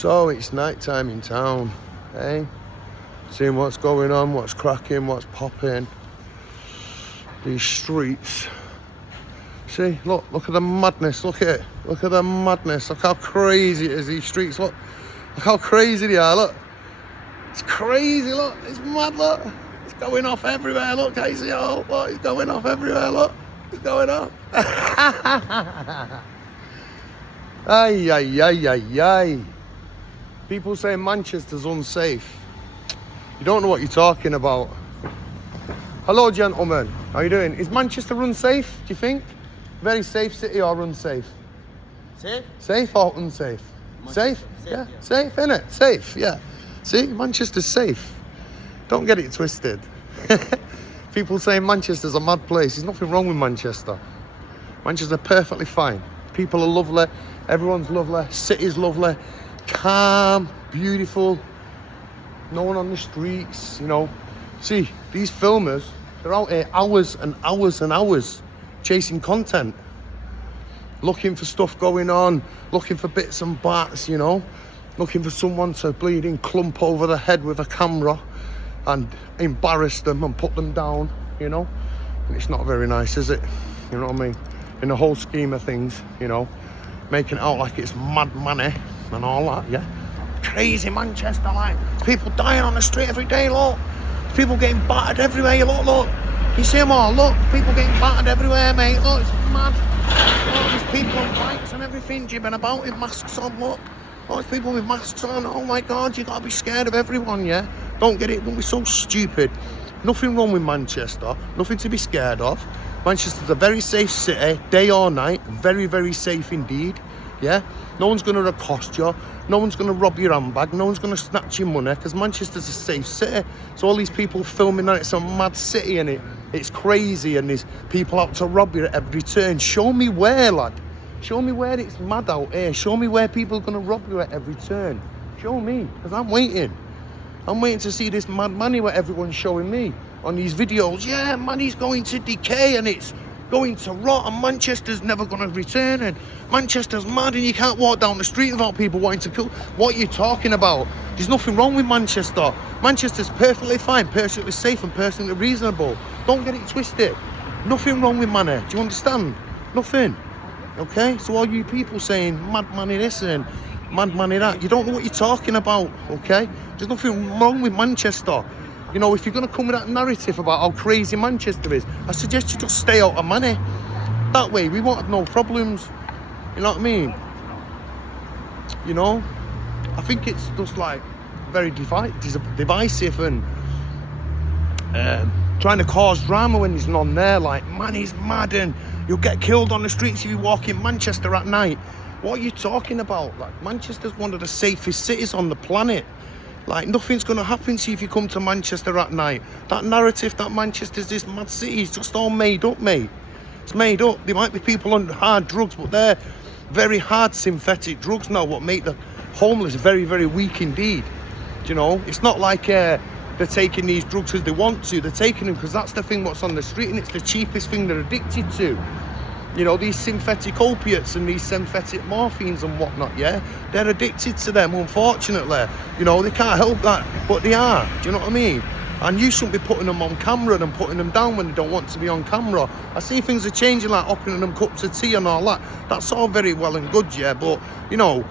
So it's night time in town, eh? Seeing what's going on, what's cracking, what's popping. These streets. See, look at the madness, look at it. Look at the madness, look how crazy it is, these streets, look how crazy they are, look. It's crazy, look, it's mad, look. It's going off everywhere, look, can you see it all? Look, it's going off everywhere, look. It's going off. Ay, ay, ay, ay, ay. People say Manchester's unsafe. You don't know what you're talking about. Hello, gentlemen. How you doing? Is Manchester unsafe, do you think? Very safe city or unsafe? Safe? Safe or unsafe? Safe? Yeah. Safe, innit? Safe, yeah. See, Manchester's safe. Don't get it twisted. People say Manchester's a mad place. There's nothing wrong with Manchester. Manchester's perfectly fine. People are lovely. Everyone's lovely. City's lovely. Calm, beautiful. No one on the streets, you know. See, these filmers, they're out here hours and hours and hours chasing content. Looking for stuff going on. Looking for bits and bats, you know. Looking for someone to bleeding clump over the head with a camera and embarrass them and put them down, you know. And it's not very nice, is it? You know what I mean? In the whole scheme of things, you know. Making it out like it's mad money and all that, yeah. Crazy Manchester, like people dying on the street every day, look. People getting battered everywhere, look. You see them all, look. People getting battered everywhere, mate. Look, it's mad. Look, there's people on bikes and everything jibbing about with masks on, look. There's people with masks on. Oh my God, you gotta be scared of everyone, yeah? Don't be so stupid. Nothing wrong with Manchester. Nothing to be scared of. Manchester's a very safe city, day or night. Very, very safe indeed. Yeah? No one's going to accost you. No one's going to rob your handbag. No one's going to snatch your money because Manchester's a safe city. So all these people filming that it's a mad city and it's crazy and there's people out to rob you at every turn. Show me where, lad. Show me where it's mad out here. Show me where people are going to rob you at every turn. Show me, because I'm waiting. I'm waiting to see this mad money what everyone's showing me on these videos. Yeah, money's going to decay and it's going to rot and Manchester's never going to return and Manchester's mad and you can't walk down the street without people wanting to kill. What are you talking about? There's nothing wrong with Manchester. Manchester's perfectly fine, perfectly safe and perfectly reasonable. Don't get it twisted. Nothing wrong with money. Do you understand? Nothing. Okay? So all you people saying mad money this and mad money that, you don't know what you're talking about. Okay? There's nothing wrong with Manchester. You know, if you're going to come with that narrative about how crazy Manchester is, I suggest you just stay out of money. That way, we won't have no problems. You know what I mean? You know? I think it's just like very divisive and trying to cause drama when there's none there. Like, man, he's mad and you'll get killed on the streets if you walk in Manchester at night. What are you talking about? Like, Manchester's one of the safest cities on the planet. Like, nothing's going to happen to you if you come to Manchester at night. That narrative that Manchester's this mad city is just all made up, mate. It's made up. There might be people on hard drugs, but they're very hard synthetic drugs now, what make the homeless very, very weak indeed. Do you know? It's not like they're taking these drugs because they want to. They're taking them because that's the thing what's on the street and it's the cheapest thing they're addicted to. You know, these synthetic opiates and these synthetic morphines and whatnot, yeah? They're addicted to them, unfortunately. You know, they can't help that, but they are. Do you know what I mean? And you shouldn't be putting them on camera and putting them down when they don't want to be on camera. I see things are changing, like offering them cups of tea and all that. That's all very well and good, yeah, but, you know,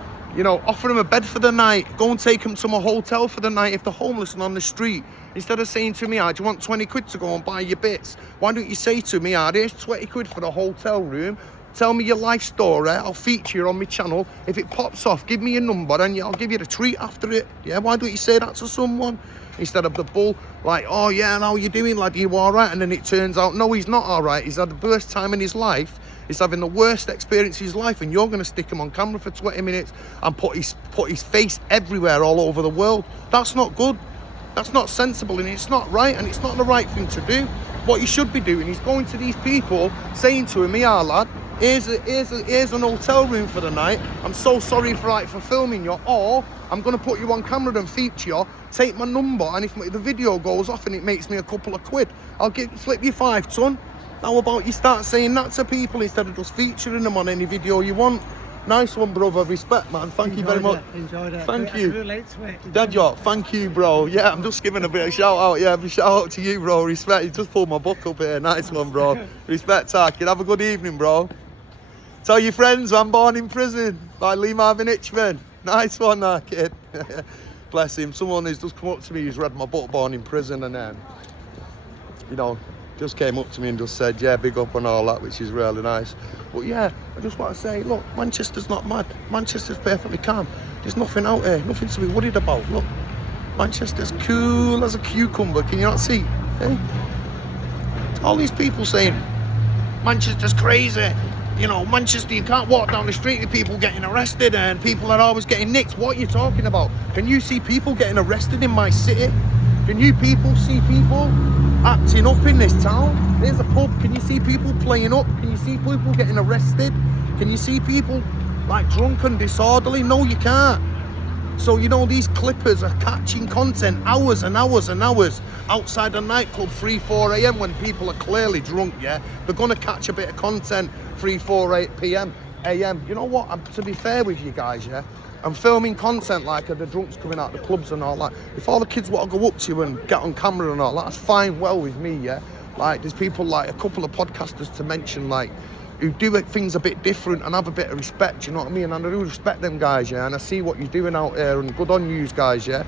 offer them a bed for the night. Go and take them to a hotel for the night if they're homeless and on the street. Instead of saying to me, do you want 20 quid to go and buy your bits? Why don't you say to me, here's 20 quid for the hotel room. Tell me your life story. I'll feature you on my channel. If it pops off, give me your number and I'll give you the treat after it. Yeah, why don't you say that to someone? Instead of the bull, like, oh yeah, how you doing, lad? Are you all right? And then it turns out, no, he's not all right. He's had the worst time in his life. He's having the worst experience of his life, and you're going to stick him on camera for 20 minutes and put his face everywhere all over the world. That's not good. That's not sensible, and it's not right, and it's not the right thing to do. What you should be doing is going to these people, saying to him, yeah, lad, here's an hotel room for the night. I'm so sorry for filming you, or I'm going to put you on camera and feature you, take my number, and if the video goes off and it makes me a couple of quid, I'll flip you 5 ton. How about you start saying that to people instead of just featuring them on any video you want? Nice one, brother. Respect, man. Thank you very much. Enjoyed it. Thank you. Relate to it. Dad Yacht, thank you, bro. Yeah, I'm just giving a bit of shout out. Yeah, a shout out to you, bro. Respect. You just pulled my book up here. Nice one, bro. Respect, Tarkin. Have a good evening, bro. Tell your friends I'm born in prison by Lee Marvin Hitchman. Nice one, that kid. Bless him. Someone who's just come up to me who's read my book, Born in Prison, and then, you know, just came up to me and just said, yeah, big up and all that, which is really nice. But yeah, I just want to say, look, Manchester's not mad. Manchester's perfectly calm. There's nothing out there, nothing to be worried about. Look, Manchester's cool as a cucumber. Can you not see? Eh? All these people saying, Manchester's crazy. You know, Manchester, you can't walk down the street with people getting arrested and people are always getting nicked. What are you talking about? Can you see people getting arrested in my city? Can you people see people acting up in this town? There's a pub. Can you see people playing up? Can you see people getting arrested? Can you see people like drunk and disorderly? No, you can't. So, you know, these clippers are catching content hours and hours and hours outside a nightclub 3, 4 a.m. when people are clearly drunk, yeah? They're going to catch a bit of content 3, 4, 8 p.m. a.m. You know what? To be fair with you guys, yeah? I'm filming content like the drunks coming out the clubs and all that. If all the kids want to go up to you and get on camera and all that, that's fine, well with me, yeah? Like, there's people like a couple of podcasters to mention, like, who do things a bit different and have a bit of respect, you know what I mean? And I do respect them guys, yeah? And I see what you're doing out there and good on you guys, yeah?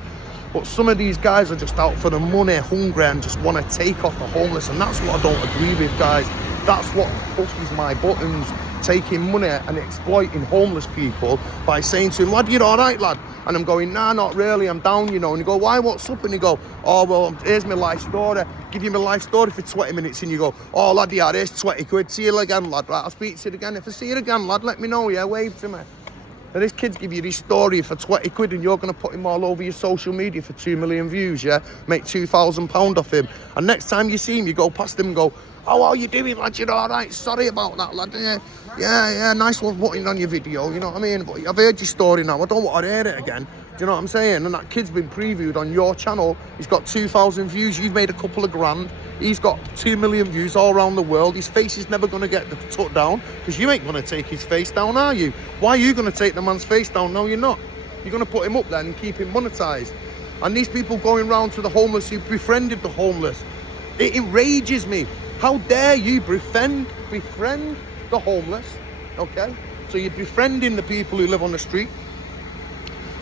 But some of these guys are just out for the money, hungry, and just want to take off the homeless, and that's what I don't agree with, guys. That's what pushes my buttons, taking money and exploiting homeless people by saying to him, lad, you're all right, lad? And I'm going, nah, not really, I'm down, you know. And you go, why, what's up? And you go, oh, well, here's my life story. Give you my life story for 20 minutes. And you go, oh, lad, yeah, here's 20 quid. See you again, lad. Right, I'll speak to you again. If I see you again, lad, let me know, yeah, wave to me. And this kid's give you this story for 20 quid and you're going to put him all over your social media for 2 million views, yeah? Make £2,000 off him. And next time you see him, you go past him and go, oh, how are you doing, lad? You're all right? Sorry about that, lad. Yeah, nice one putting on your video, you know what I mean? But I've heard your story now. I don't want to hear it again. Do you know what I'm saying? And that kid's been previewed on your channel. He's got 2,000 views. You've made a couple of grand. He's got 2 million views all around the world. His face is never going to get took down because you ain't going to take his face down, are you? Why are you going to take the man's face down? No, you're not. You're going to put him up there and keep him monetized. And these people going around to the homeless who befriended the homeless, it enrages me. How dare you befriend the homeless, okay? So you're befriending the people who live on the street.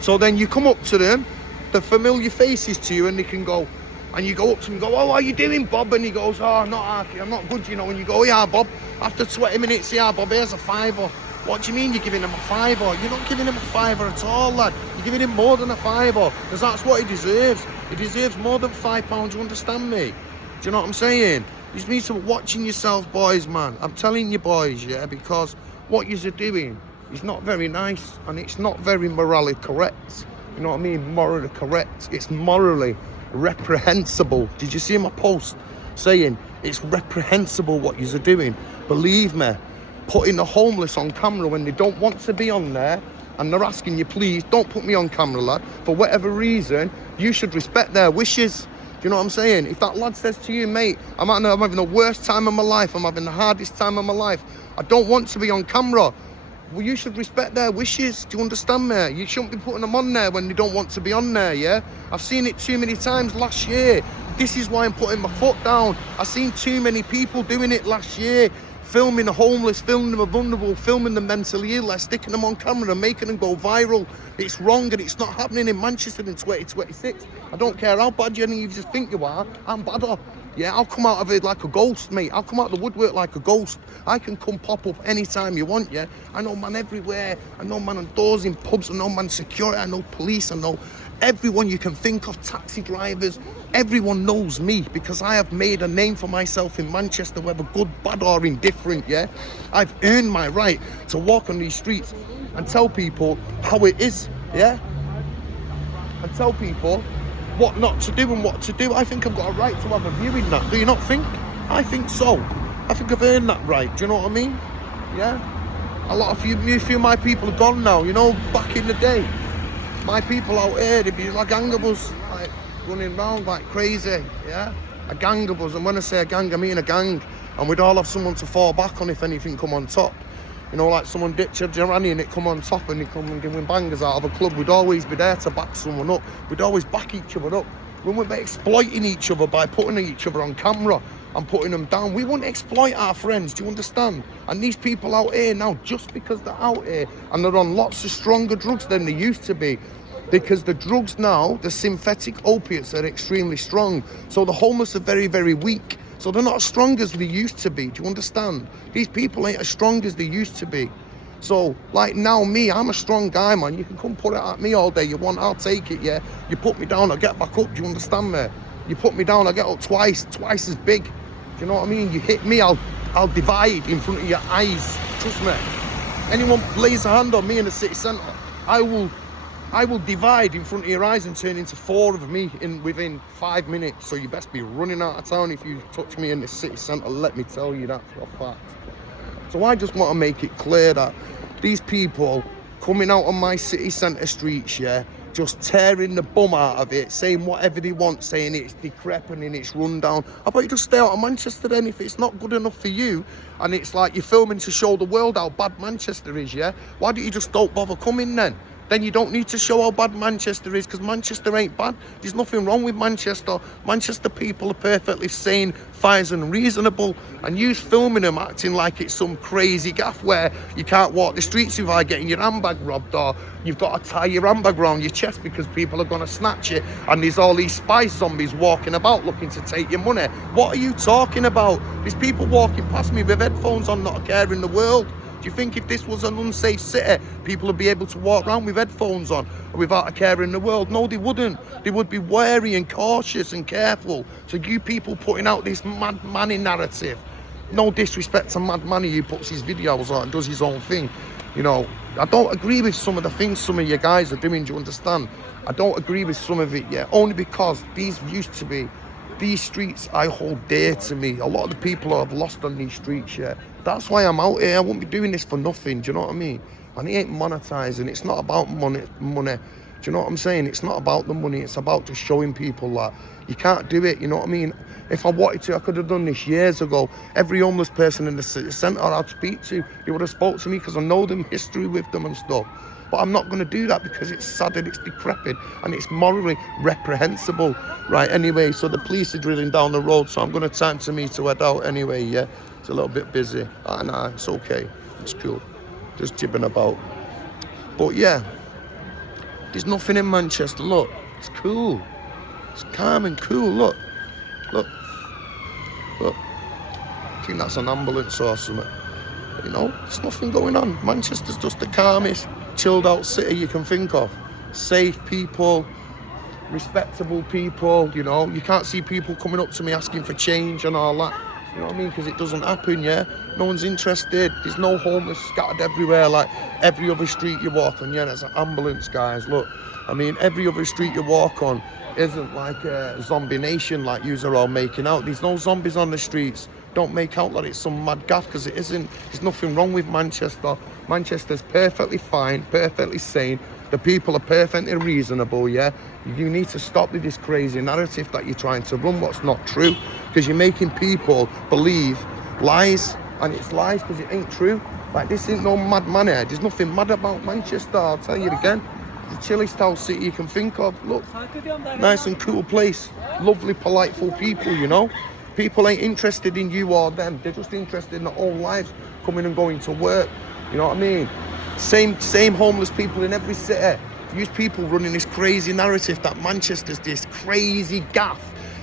So then you come up to them, the familiar faces to you, and they can go, and you go up to him and go, oh, how are you doing, Bob? And he goes, oh, I'm not good, you know. And you go, yeah, Bob. After 20 minutes, yeah, Bob, here's a fiver. What do you mean you're giving him a fiver? You're not giving him a fiver at all, lad. You're giving him more than a fiver, because that's what he deserves. He deserves more than £5, you understand me? Do you know what I'm saying? You just need to be watching yourself, boys, man. I'm telling you, boys, yeah, because what you're doing is not very nice, and it's not very morally correct. You know what I mean? Morally correct. It's morally reprehensible. Did you see my post saying it's reprehensible what you're doing? Believe me, putting the homeless on camera when they don't want to be on there, and they're asking you, please don't put me on camera, lad, for whatever reason, you should respect their wishes. Do you know what I'm saying? If that lad says to you, mate, I'm having the worst time of my life, I'm having the hardest time of my life, I don't want to be on camera, well, you should respect their wishes. Do you understand me? You shouldn't be putting them on there when they don't want to be on there, yeah? I've seen it too many times last year. This is why I'm putting my foot down. I've seen too many people doing it last year. Filming the homeless, filming them vulnerable, filming them mentally ill, like sticking them on camera and making them go viral. It's wrong and it's not happening in Manchester in 2026. I don't care how bad you just think you are, I'm badder. Yeah, I'll come out of it like a ghost, mate. I'll come out of the woodwork like a ghost. I can come pop up anytime you want, yeah? I know man everywhere. I know man on doors in pubs. I know man security. I know police. I know everyone you can think of, taxi drivers. Everyone knows me because I have made a name for myself in Manchester, whether good, bad or indifferent, yeah? I've earned my right to walk on these streets and tell people how it is, yeah? And tell people what not to do and what to do. I think I've got a right to have a view in that. Do you not think? I think so. I think I've earned that right. Do you know what I mean? Yeah? A lot of a few of my people are gone now. You know, back in the day, my people out here, they'd be like gang of us, like running around like crazy, yeah? A gang of us. And when I say a gang, I mean a gang. And we'd all have someone to fall back on if anything come on top. You know, like someone ditch a Durrani and it come on top and they come and give him bangers out of a club, we'd always be there to back someone up. We'd always back each other up. We wouldn't be exploiting each other by putting each other on camera and putting them down. We wouldn't exploit our friends, do you understand? And these people out here now, just because they're out here and they're on lots of stronger drugs than they used to be, because the drugs now, the synthetic opiates, are extremely strong. So the homeless are very, very weak. So they're not as strong as they used to be, do you understand? These people ain't as strong as they used to be. So, like now me, I'm a strong guy, man. You can come put it at me all day you want, I'll take it, yeah? You put me down, I'll get back up, do you understand me? You put me down, I'll get up twice as big. Do you know what I mean? You hit me, I'll divide in front of your eyes. Trust me. Anyone lays a hand on me in the city centre, I will divide in front of your eyes and turn into 4 of me within 5 minutes. So you best be running out of town if you touch me in the city centre, let me tell you that for a fact. So I just want to make it clear that these people coming out on my city centre streets, yeah, just tearing the bum out of it, saying whatever they want, saying it's decrepit and it's run down. How about you just stay out of Manchester then? If it's not good enough for you, and it's like you're filming to show the world how bad Manchester is, yeah, why don't you just don't bother coming then? Then you don't need to show how bad Manchester is, because Manchester ain't bad. There's nothing wrong with Manchester. Manchester people are perfectly sane, fine and reasonable. And you filming them acting like it's some crazy gaff where you can't walk the streets without getting your handbag robbed, or you've got to tie your handbag around your chest because people are going to snatch it, and there's all these spice zombies walking about looking to take your money. What are you talking about? There's people walking past me with headphones on, not a care in the world. Do you think if this was an unsafe city, people would be able to walk around with headphones on without a care in the world? No, they wouldn't. They would be wary and cautious and careful. So you people putting out this Mad Manny narrative, no disrespect to Mad Manny who puts his videos on and does his own thing. You know, I don't agree with some of the things some of you guys are doing, do you understand? I don't agree with some of it yet, only because these used to be, these streets I hold dear to me. A lot of the people I've lost on these streets, yeah. That's why I'm out here. I wouldn't be doing this for nothing, do you know what I mean? And it ain't monetizing. It's not about money. Do you know what I'm saying? It's not about the money. It's about just showing people that you can't do it, you know what I mean? If I wanted to, I could have done this years ago. Every homeless person in the city centre I'd speak to, he would have spoke to me because I know them, history with them and stuff. But I'm not going to do that because it's sad and it's decrepit and it's morally reprehensible. Right, anyway, so the police are drilling down the road, so I'm going to time to me to head out anyway, yeah? It's a little bit busy. Nah, it's okay. It's cool. Just jibbing about. But yeah, there's nothing in Manchester. Look, it's cool. It's calm and cool. Look. I think that's an ambulance or something. You know, there's nothing going on. Manchester's just the calmest, chilled out city you can think of. Safe people, respectable people, you know. You can't see people coming up to me asking for change and all that. You know what I mean? Because it doesn't happen, yeah? No one's interested. There's no homeless scattered everywhere like every other street you walk on. Yeah, there's an ambulance, guys. Look, I mean, every other street you walk on isn't like a zombie nation like yous are all making out. There's no zombies on the streets. Don't make out like it's some mad gaff, because it isn't. There's nothing wrong with Manchester. Manchester's perfectly fine, perfectly sane. The people are perfectly reasonable, yeah? You need to stop with this crazy narrative that you're trying to run what's not true, because you're making people believe lies, and it's lies because it ain't true. Like, this ain't no mad money. There's nothing mad about Manchester, I'll tell you again. The chillest house city you can think of. Look, nice and cool place. Lovely, politeful people, you know? People ain't interested in you or them. They're just interested in their own lives, coming and going to work. You know what I mean? Same homeless people in every city. Use people running this crazy narrative that Manchester's this crazy gaff.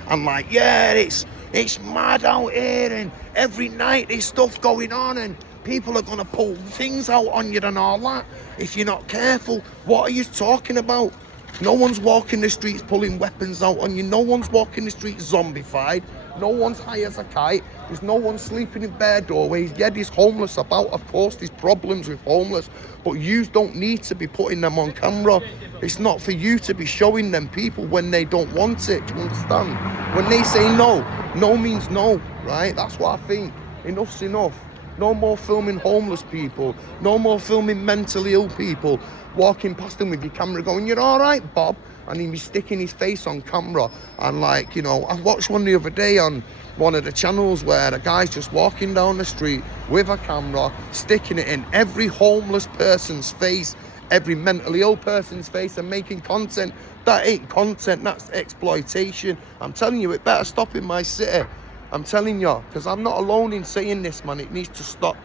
And like, yeah, it's mad out here, and every night there's stuff going on, and people are going to pull things out on you and all that. If you're not careful, what are you talking about? No one's walking the streets pulling weapons out on you. No one's walking the streets zombified. No one's high as a kite. There's no one sleeping in bare doorways. Yeah, there's homeless about. Of course, there's problems with homeless. But you don't need to be putting them on camera. It's not for you to be showing them people when they don't want it. Do you understand? When they say no, no means no, right? That's what I think. Enough's enough. No more filming homeless people. No more filming mentally ill people. Walking past them with your camera going, "You're all right, Bob?" And he'd be sticking his face on camera. And like, you know, I watched one the other day on one of the channels where a guy's just walking down the street with a camera, sticking it in every homeless person's face, every mentally ill person's face, and making content. That ain't content, that's exploitation. I'm telling you, it better stop in my city. I'm telling you, because I'm not alone in saying this, man. It needs to stop.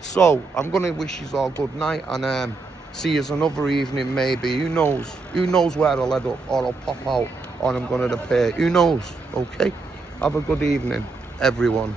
So I'm gonna wish you all good night, and see you another evening maybe. Who knows where I'll head up, or I'll pop out, or I'm gonna appear. Who knows? Okay, have a good evening, everyone.